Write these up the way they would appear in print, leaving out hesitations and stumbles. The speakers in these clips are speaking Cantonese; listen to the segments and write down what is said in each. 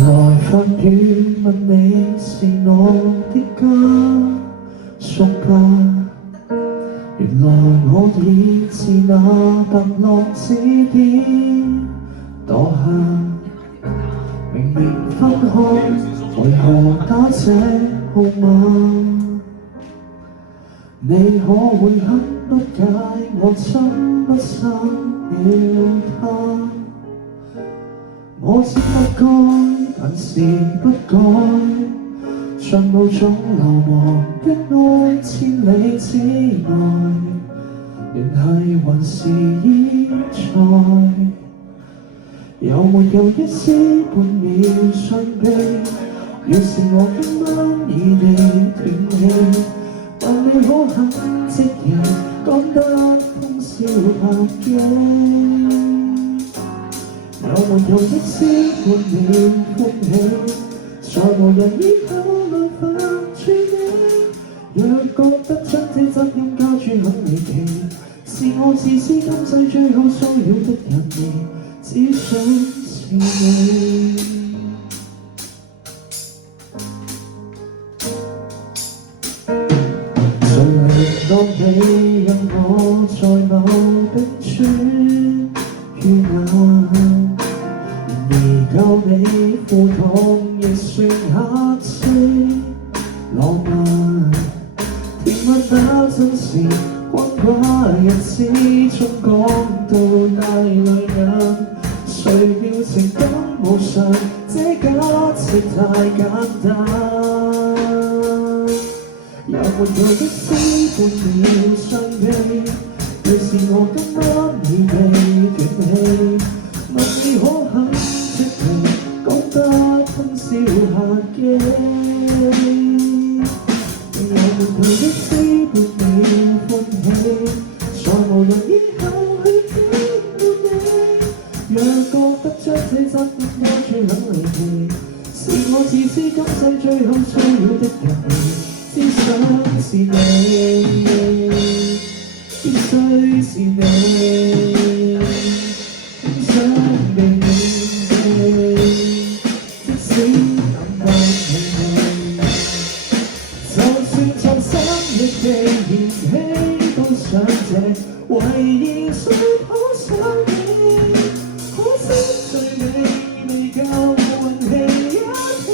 來發語問你是我的家屬吧？原來我已是那白落之點墮下，明明分開，為何打這號碼？你可會很不解我怎不生了他？我知不該，但是不改，像霧中流亡的愛，千里之外，聯繫還是依在。有沒有一絲半秒傷悲？要是我今晚已被斷氣，但你可肯即然講得通宵拍機？有沒有一絲半秒歡喜？在無人依靠來煩住你，若覺得將這責任交諸很離奇，是我自私今世最後騷擾的人兒，只想是你。誰令到你讓我在某冰川遇難？然而夠你負痛亦算黑色浪漫，甜蜜那陣時關掛日子中講到帶淚眼，誰料情感無常，這假設太簡單。有沒有一絲半秒傷悲？要是我今晚已被斷氣，問你可肯即時講得通宵拍機？有沒有一絲半秒歡喜？在無人以後去戀你，若覺得將這責任交諸很離奇，是我自私今世最後騷擾的人兒，只想是你，必須是你，不想被面對，即使淡淡離離，就算創新亦被嫌棄，都想這遺言最好想你，可惜最美未夠運氣一起。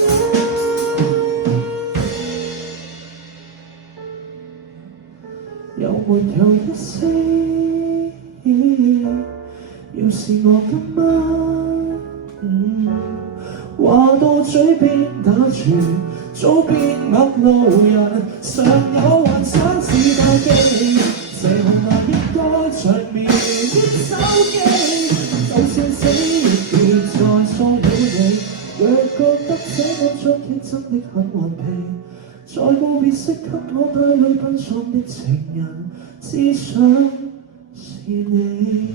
有沒有一絲？要是我今晚話到嘴邊打住，早變陌路人，常有幻想似打機，這紅顏應該長眠的手機，就算死亦別再騷擾你，若覺得這晚昨天真的很頑皮，在告別式給我帶淚奔喪的情人，只想是你。